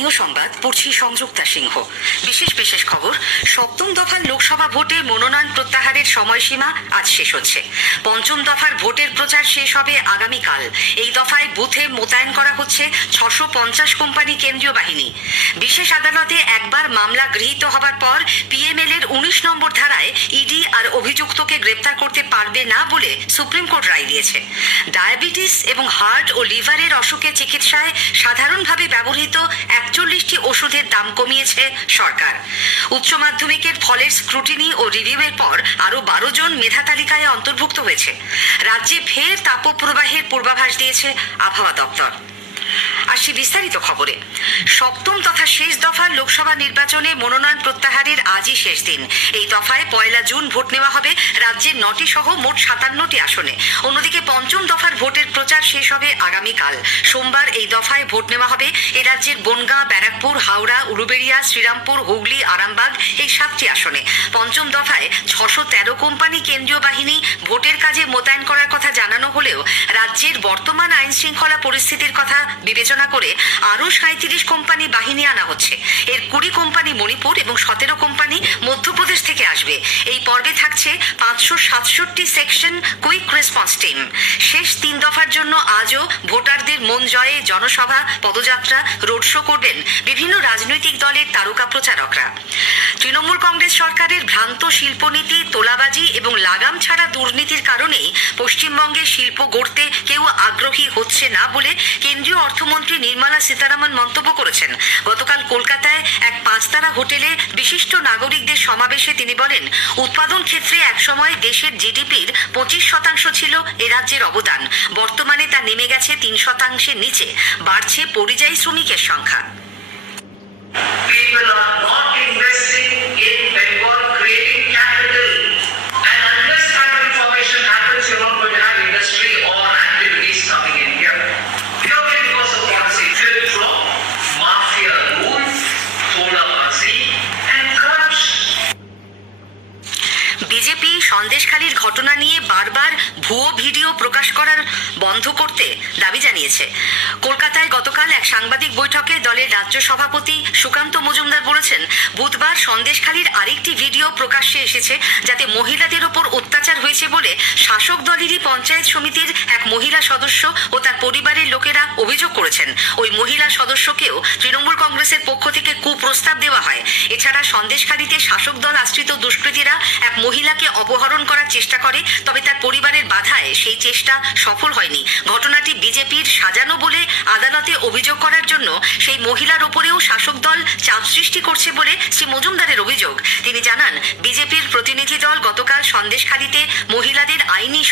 স্থানীয় সংবাদ, পড়ছি সংযুক্তা সিংহ। বিশেষ বিশেষ খবর, সপ্তম দফার লোকসভা ভোটে মনোনয়ন প্রত্যাহারের সময়সীমা আজ শেষ হচ্ছে। পঞ্চম দফার ভোটের প্রচার শেষ হবে আগামীকাল। এই দফায় বুথে মোতায়েন করা হচ্ছে ছশো পঞ্চাশ কোম্পানি কেন্দ্রীয় বাহিনী। বিশেষ আদালতে একবার মামলা গৃহীত হবার পর পিএমএল এর উনিশ নম্বর ধারায় ইডি আর অভিযুক্তকে গ্রেপ্তার করতে পারবে না বলে সুপ্রিম কোর্ট রায় দিয়েছে। ডায়াবেটিস এবং হার্ট ও লিভারের অসুখের চিকিৎসায় সাধারণভাবে ব্যবহৃত একচল্লিশটি ওষুধের দাম কমিয়েছে সরকার। উচ্চ মাধ্যমিকের ফলের স্ক্রুটিনি ও রিভিউয়ের পর আরও বারো জন মেধা তালিকায় অন্তর্ভুক্ত হয়েছে। রাজ্যে ফের তাপপ্রবাহের পূর্বাভাস দিয়েছে আবহাওয়া দপ্তর। আসি বিস্তারিত খবরে। সপ্তম তথা শেষ দফার লোকসভা নির্বাচনে মনোনয়ন প্রত্যাহারের আজই শেষ দিন। এই দফায় পয়লা জুন ভোট নেওয়া হবে রাজ্যের নটি সহ মোট সাতান্নটি আসনে। অন্যদিকে পঞ্চম দফার ভোটের প্রচার শেষ হবে আগামীকাল। সোমবার এই দফায় ভোট নেওয়া হবে এ রাজ্যের বনগাঁ, ব্যারাকপুর, হাওড়া, উলুবেড়িয়া, শ্রীরামপুর, হুগলি, আরামবাগ এই সাতটি আসনে। পঞ্চম দফায় ছশো তেরো কোম্পানি কেন্দ্রীয় বাহিনী ভোটের কাজে মোতায়েন করার কথা জানানো হলেও রাজ্যের বর্তমান আইন শৃঙ্খলা পরিস্থিতির কথা বিবেচনা করে আরও সাঁত্রিশ কোম্পানি বাহিনী আনা হচ্ছে। এর কুড়ি কোম্পানি মণিপুর এবং সতেরো কোম্পানি মধ্যপ্রদেশ থেকে আসবে। এই পর্বে থাকছে পাঁচশো সাতষট্টি সেকশন কুইক রেসপন্স টিম। শেষ তিন দফার জন্য আজও ভোটারদের মন জয়ে জনসভা, পদযাত্রা, রোড শো করবেন বিভিন্ন রাজনৈতিক দলের তারকা প্রচারকরা। তৃণমূল কংগ্রেস সরকারের ভ্রান্ত শিল্পনীতি, তোলাবাজি এবং লাগাম ছাড়া দুর্নীতির কারণেই পশ্চিমবঙ্গে শিল্প গড়তে কেউ আগ্রহী হচ্ছে না বলে কেন্দ্রীয় অর্থমন্ত্রী নির্মলা সীতারামন মন্তব্য করেছেন। গতকাল কলকাতায় এক পাঁচতারা হোটেলে বিশিষ্ট নাগরিকদের সমাবেশে তিনি বলেন, উৎপাদন ক্ষেত্রে একসময় দেশের জিডিপির পঁচিশ শতাংশ ছিল এ রাজ্যের অবদান। বর্তমানে তা নেমে গেছে তিন শতাংশের নিচে, বাড়ছে পরিযায়ী শ্রমিকের সংখ্যা। People are not investing in বন্ধ করতে দাবি জানিয়েছে। কলকাতায় গতকাল এক সাংবাদিক বৈঠকে দলের রাজ্য সভাপতি সুকান্ত মজুমদার বলেছেন, বুধবার সন্দেশখালীর আরেকটি ভিডিও প্রকাশ্যে এসেছে যাতে মহিলাদের ওপর হয়েছে বলে শাসক দলেরই পঞ্চায়েত সমিতির এক মহিলা সদস্য ও তার পরিবারের লোকেরা অভিযোগ করেছেন। ওই মহিলা সদস্যকেও তৃণমূল কংগ্রেসের পক্ষ থেকে কুপ্রস্তাব দেওয়া হয়। এছাড়া সন্দেশখালীতে শাসক দল আশ্রিত দুষ্কৃতীরা এক মহিলাকে অপহরণ করার চেষ্টা করে, তবে তার পরিবারের বাধায় সেই চেষ্টা সফল হয়নি। ঘটনাটি বিজেপির সাজানো বলে আদালতে অভিযোগ করার জন্য সেই মহিলার ওপরেও শাসক দল চাপ সৃষ্টি করছে বলে শ্রী মজুমদারের অভিযোগ। তিনি জানান, বিজেপির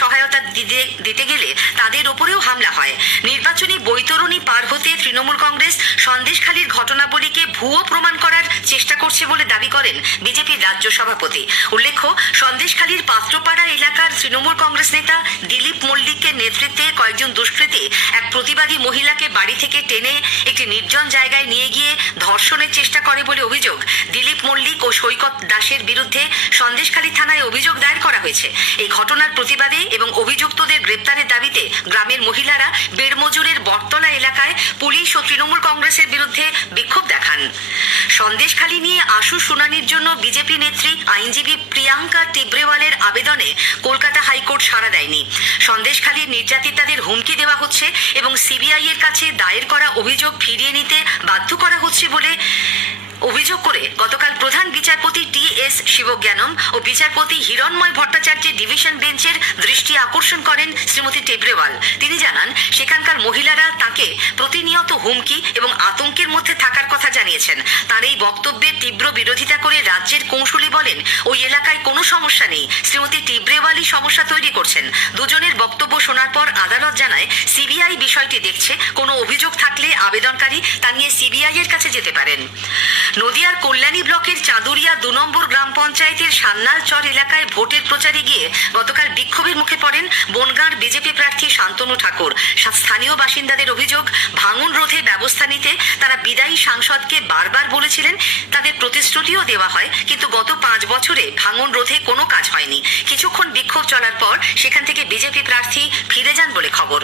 সহায়তা দিতে দিতে গেলে তাদের ওপরেও হামলা হয়। নির্বাচনী বৈতরণী পার হতে তৃণমূল কংগ্রেস সন্দেশখালীর ঘটনাবলীকে ভুয়ো প্রমাণ করার চেষ্টা করছে বলে দাবি করেন বিজেপির রাজ্য সভাপতি। উল্লেখ্য, সন্দেশখালীর পাত্রপাড়া এলাকার তৃণমূল কংগ্রেস নেতা দিলীপ মল্লিকের নেতৃত্বে কয়েকজন দুষ্কৃতী এক প্রতিবাদী মহিলাকে বাড়ি থেকে টেনে একটি নির্জন জায়গায় নিয়ে গিয়ে ধর্ষণের চেষ্টা করে বলে অভিযোগ। দিলীপ মল্লিক ও সৈকত দাসের বিরুদ্ধে সন্দেশখালী থানায় অভিযোগ হয়েছে। এই ঘটনার প্রতিবাদে এবং অভিযুক্তদের গ্রেপ্তারের দাবিতে গ্রামের মহিলারা বেড়মজুরের বটতলা এলাকায় পুলিশ ও তৃণমূল কংগ্রেসের বিরুদ্ধে বিক্ষোভ দেখান। সন্দেশখালী নিয়ে আশু শুনানির জন্য বিজেপি নেত্রী আইনজীবী প্রিয়াঙ্কা টিব্রেওয়ালের আবেদনে কলকাতা হাইকোর্ট সাড়া দেয়নি। সন্দেশখালীর নির্যাতিতাদের হুমকি দেওয়া হচ্ছে এবং সিবিআই এর কাছে দায়ের করা অভিযোগ ফিরিয়ে নিতে বাধ্য করা হচ্ছে বলে অভিযোগ করে গতকাল প্রধান বিচারপতি টি এস শিবজ্ঞানম ও বিচারপতি হিরণময় ভট্টাচার্যের ডিভিশন বেঞ্চের দৃষ্টি আকর্ষণ করেন শ্রীমতী টেবরেওয়াল। তিনি জানান, সেখানকার মহিলারা তাকে প্রতিনিয়ত হুমকি এবং আতঙ্কের মধ্যে থাকার কথা জানিয়েছেন। তার এই বক্তব্যের তীব্র বিরোধিতা করে রাজ্যের কৌঁসুলি বলেন, ওই এলাকায় কোনো সমস্যা নেই। শ্রীমতী টিব্রেওয়ালই সমস্যা তৈরি করছেন। দুজনের বক্তব্য শোনার পর আদালত জানায়, সিবিআই বিষয়টি দেখছে। কোনো অভিযোগ থাকলে আবেদনকারী তা নিয়ে সিবিআই এর কাছে যেতে পারেন। নদিয়ার কল্যাণী ব্লকের চাঁদুরিয়া দু নম্বর গ্রাম পঞ্চায়েতের সান্নাল চর এলাকায় ভোটের প্রচারে গিয়ে গতকাল বিক্ষোভের মুখে পড়েন বনগাঁর বিজেপি প্রার্থী শান্তনু ঠাকুর। স্থানীয় বাসিন্দাদের অভিযোগ, ভাঙন রোধে ব্যবস্থা নিতে তারা বিদায়ী সাংসদকে বারবার বলেছিলেন, তাদের প্রতিশ্রুতিও দেওয়া হয়, কিন্তু গত পাঁচ বছরে ভাঙন রোধে কোনো কাজ হয়নি। কিছুক্ষণ বিক্ষোভ চলার পর সেখান থেকে বিজেপি প্রার্থী যান বলে খবর।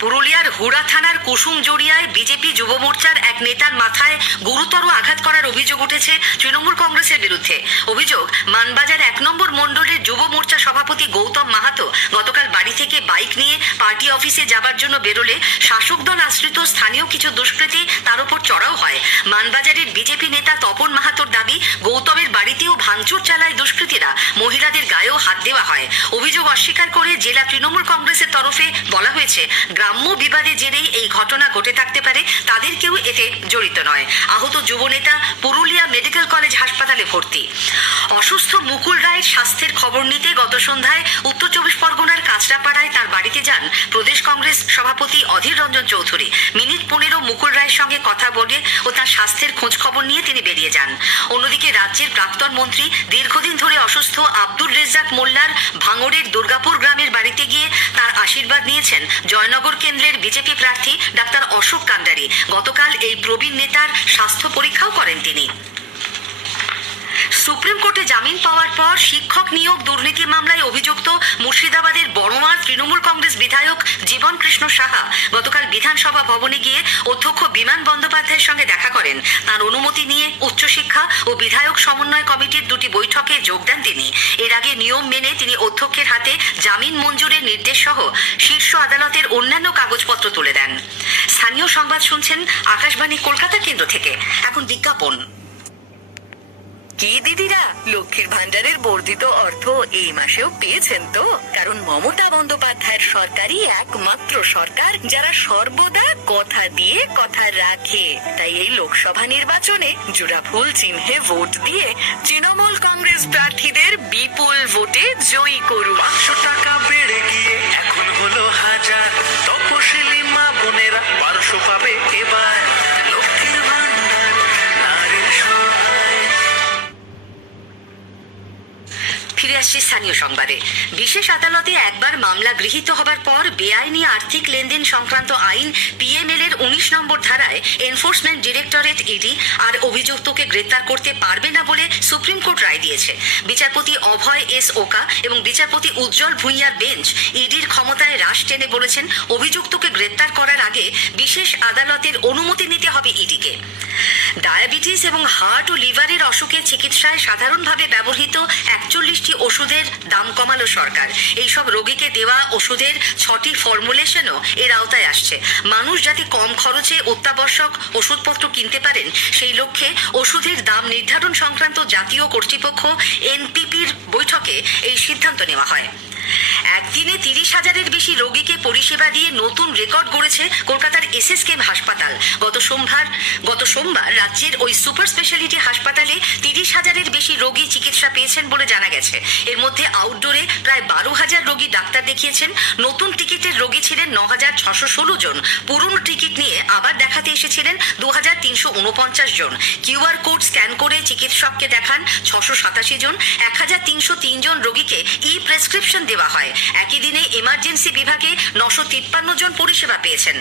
পুরুলিয়ার হুড়া থানার কুসুম জড়িয়ায় বিজেপি যুব মোর্চার এক নেতার মাথায় গুরুতর আঘাত করার অভিযোগ উঠেছে তৃণমূল কংগ্রেসের বিরুদ্ধে। অভিযোগ, মানবাজার এক নম্বর মণ্ডলের যুব মোর্চা সভাপতি গৌতম মাহাতো গতকাল বাড়ি থেকে বাইক নিয়ে পার্টি অফিসে যাবার জন্য বেরোলে শাসক দল আশ্রিত স্থানীয় কিছু দুষ্কৃতী তার উপর চড়াও হয়। মানবাজারের বিজেপি নেতা জেলা তৃণমূল কংগ্রেসের তরফে বলা হয়েছে, গ্রাম্য বিবাদের জেরেই এই ঘটনা ঘটে থাকতে পারে তাদের কেউ এতে জড়িত নয়। আহত যুব নেতা পুরুলিয়া মেডিকেল কলেজ হাসপাতালে ভর্তি। অসুস্থ মুকুল রায়ের স্বাস্থ্যের খবর নিতে গত সন্ধ্যায় উত্তর চব্বিশ পরগনার কাঁচরাপাড়ায় তার বাড়িতে যান প্রদেশ কংগ্রেস সভাপতি অধীর রঞ্জন চৌধুরী। মিনিট পনেরো মুকুল রায়ের সঙ্গে কথা বলে ও তার স্বাস্থ্যের খোঁজ খবর নিয়ে তিনি বেরিয়ে যান। অন্যদিকে রাজ্যের প্রাক্তন মন্ত্রী দীর্ঘদিন ধরে অসুস্থ আব্দুল রেজ্জাক মোল্লার ভাঙড়ের দুর্গাপুর গ্রামের বাড়িতে গিয়ে তার আশীর্বাদ নিয়েছেন জয়নগর কেন্দ্রের বিজেপি প্রার্থী ডাক্তার অশোক কান্ডারি। গতকাল এই প্রবীণ নেতার স্বাস্থ্য পরীক্ষাও করেন তিনি। সুপ্রিম কোর্টে জামিন পাওয়ার পর শিক্ষক নিয়োগ দুর্নীতি মামলায় অভিযুক্ত মুর্শিদাবাদের বড়মার তৃণমূল কংগ্রেস বিধায়ক জীবন কৃষ্ণ সাহা গতকাল বিধানসভা ভবনে গিয়ে অধ্যক্ষ বিমান বন্দ্যোপাধ্যায়ের সঙ্গে দেখা করেন। তার অনুমতি নিয়ে উচ্চশিক্ষা ও বিধায়ক সমন্বয় কমিটির দুটি বৈঠকে যোগ দেন তিনি। এর আগে নিয়ম মেনে তিনি অধ্যক্ষের হাতে জামিন মঞ্জুরের নির্দেশ সহ শীর্ষ আদালতের অন্যান্য কাগজপত্র তুলে দেন। স্থানীয় সংবাদ শুনছেন আকাশবাণী, কলকাতা কেন্দ্র থেকে। এখন বিজ্ঞাপন। কি দিদিরা? লক্ষ্মীর ভান্ডারের বর্ধিত অর্থ এই মাসেও পেয়েছেন তো? কারণ মমতা বন্দ্যোপাধ্যায়ের সরকারই একমাত্র সরকার যারা সর্বদা কথা দিয়ে, কথা রাখে। তাই এই লোকসভা নির্বাচনে জোড়া ফুল চিহ্নে ভোট দিয়ে তৃণমূল কংগ্রেস প্রার্থীদের বিপুল ভোটে জয়ী করুন। পাঁচশো টাকা বেড়ে গিয়ে এখন হলো হাজার। তপশিলি মা বোনেরা আসছি স্থানীয় সংবাদে। বিশেষ আদালতে একবার মামলা গৃহীত হবার পর বেআইনি আর্থিক লেনদেন সংক্রান্ত আইন পিএমএল এর উনিশ নম্বর ধারায় এনফোর্সমেন্ট ডিরেক্টরেট ইডি আর অভিযুক্তকে গ্রেপ্তার করতে পারবে না বলে সুপ্রিম কোর্ট রায় দিয়েছে। বিচারপতি অভয় এস ওকা এবং বিচারপতি উজ্জ্বল ভূঁইয়ার বেঞ্চ ইডির ক্ষমতায় হ্রাস টেনে বলেছেন, অভিযুক্তকে গ্রেপ্তার করার আগে বিশেষ আদালতের অনুমতি নিতে হবে ইডিকে। ডায়াবেটিস এবং হার্ট ও লিভারের অসুখের চিকিৎসায় সাধারণভাবে ব্যবহৃত একচল্লিশটি ওষুধের দাম কমালো সরকার। এইসব রোগীকে দেওয়া ওষুধের ছটি ফর্মুলেশনও এর আওতায় আসছে। মানুষ যাতে কম খরচে অত্যাবশ্যক ওষুধপত্র কিনতে পারেন, সেই লক্ষ্যে ওষুধের দাম নির্ধারণ সংক্রান্ত জাতীয় কর্তৃপক্ষ এনপিপির বৈঠকে এই সিদ্ধান্ত নেওয়া হয়। একদিনে তিরিশ হাজারের বেশি রোগীকে পরিষেবা দিয়ে নতুন রেকর্ড গড়েছে কলকাতার এসএসকেএম হাসপাতাল। গত সোমবার গত সোমবার রাজ্যের ওই সুপার স্পেশালিটি হাসপাতালে তিরিশ হাজারের বেশি রোগী চিকিৎসা পেয়েছেন বলে জানা গেছে। এর মধ্যে আউটডোরে প্রায় বারো হাজার রোগী ডাক্তার দেখিয়েছেন। নতুন টিকিটের রোগী ছিলেন ন হাজার ছশো ষোলো জন। পুরনো টিকিট নিয়ে আবার দেখাতে এসেছিলেন দু হাজার তিনশো উনপঞ্চাশ জন। কিউআর কোড স্ক্যান করে চিকিৎসককে দেখান ছশো সাতাশি জন। এক হাজার তিনশো তিন জন রোগীকে ই প্রেসক্রিপশন দেওয়া হয়। একই দিনে এমার্জেন্সি বিভাগে নশো তিপ্পান্ন জন পরিষেবা পেয়েছেন।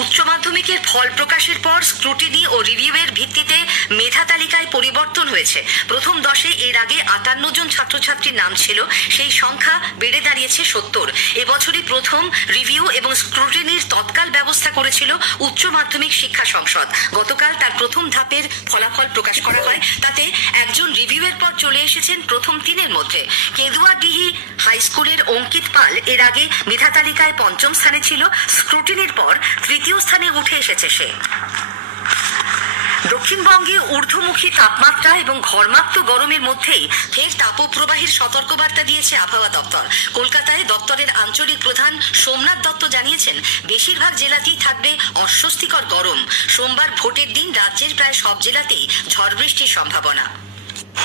উচ্চ মাধ্যমিকের ফল প্রকাশের পর স্ক্রুটিনি ও রিভিউয়ের ভিত্তিতে মেধা তালিকায় পরিবর্তন হয়েছে। প্রথম দশে এর আগে আটান্ন জন ছাত্রছাত্রীর নাম ছিল। সেই সংখ্যা বেড়ে দাঁড়িয়েছে সত্তর। এবছরই প্রথম রিভিউ এবং স্ক্রুটিনির তৎকাল ব্যবস্থা করেছিল উচ্চ মাধ্যমিক শিক্ষা সংসদ। গতকাল তার প্রথম ধাপের ফলাফল প্রকাশ করা হয়। তাতে একজন রিভিউয়ের পর চলে এসেছেন প্রথম তিনের মধ্যে। কেদুয়াডিহি হাই স্কুলের অঙ্কিত পাল এর আগে মেধা তালিকায় পঞ্চম স্থানে ছিল। স্ক্রুটিনির পর তৃতীয় স্থানে উঠে এসেছে সে। দক্ষিণবঙ্গে ঊর্ধ্বমুখী তাপমাত্রা এবং ঘর্মাক্ত গরমের মধ্যেই ফের তাপপ্রবাহের সতর্কবার্তা দিয়েছে আবহাওয়া দপ্তর। কলকাতায় দপ্তরের আঞ্চলিক প্রধান সোমনাথ দত্ত জানিয়েছেন, বেশিরভাগ জেলাতেই থাকবে অস্বস্তিকর গরম। সোমবার ভোটের দিন রাজ্যের প্রায় সব জেলাতেই ঝড় বৃষ্টির সম্ভাবনা।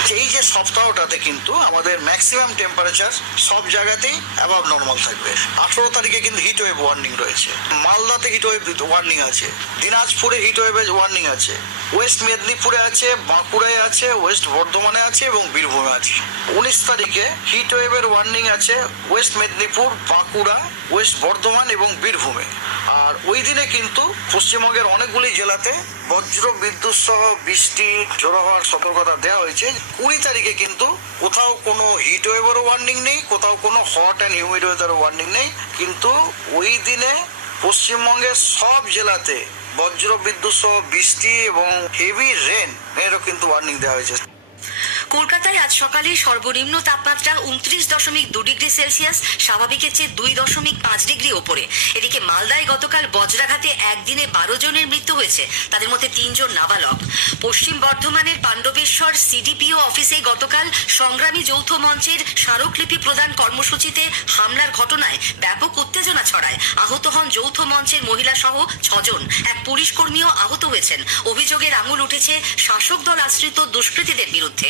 এই যে সপ্তাহটাতে কিন্তু আমাদের ম্যাক্সিমাম টেম্পারেচার সব জায়গাতেই অ্যাবাভ নর্মাল থাকবে। আঠেরো তারিখে কিন্তু হিট ওয়েভ ওয়ার্নিং রয়েছে। মালদাতে হিট ওয়েভ ওয়ার্নিং আছে। দিনাজপুরে হিট ওয়েভের ওয়ার্নিং আছে। ওয়েস্ট মেদিনীপুরে আছে, বাঁকুড়ায় আছে, ওয়েস্ট বর্ধমানে আছে এবং বীরভূমে আছে। উনিশ তারিখে হিট ওয়েভের ওয়ার্নিং আছে ওয়েস্ট মেদিনীপুর, বাঁকুড়া, ওয়েস্ট বর্ধমান এবং বীরভূমে। আর ওই দিনে কিন্তু পশ্চিমবঙ্গের অনেকগুলি জেলাতে বজ্র বিদ্যুৎ সহ বৃষ্টি, জোড়ো হওয়ার সতর্কতা দেওয়া হয়েছে। কুড়ি তারিখে কিন্তু কোথাও কোনো হিট ওয়েভেরও ওয়ার্নিং নেই, কোথাও কোনো hot and humid weather warning নেই। কিন্তু ওই দিনে পশ্চিমবঙ্গের সব জেলাতে বজ্র বিদ্যুৎ সহ বৃষ্টি এবং হেভি রেন এরও কিন্তু ওয়ার্নিং দেওয়া হয়েছে। কলকাতায় আজ সকালে সর্বনিম্ন তাপমাত্রা উনত্রিশ দশমিক দু ডিগ্রি সেলসিয়াস, স্বাভাবিকের চেয়ে দুই দশমিক পাঁচ ডিগ্রি ওপরে। এদিকে মালদায় গতকাল বজ্রাঘাতে একদিনে বারো জনের মৃত্যু হয়েছে, তাদের মধ্যে তিনজন নাবালক। পশ্চিম বর্ধমানের পাণ্ডবেশ্বর সিডিপিও অফিসে গতকাল সংগ্রামী যৌথ মঞ্চের স্মারকলিপি প্রদান কর্মসূচিতে হামলার ঘটনায় ব্যাপক উত্তেজনা ছড়ায়। আহত হন যৌথ মঞ্চের মহিলা সহ ছজন। এক পুলিশ কর্মীও আহত হয়েছেন। অভিযোগের আঙুল উঠেছে শাসক দল আশ্রিত দুষ্কৃতীদের বিরুদ্ধে।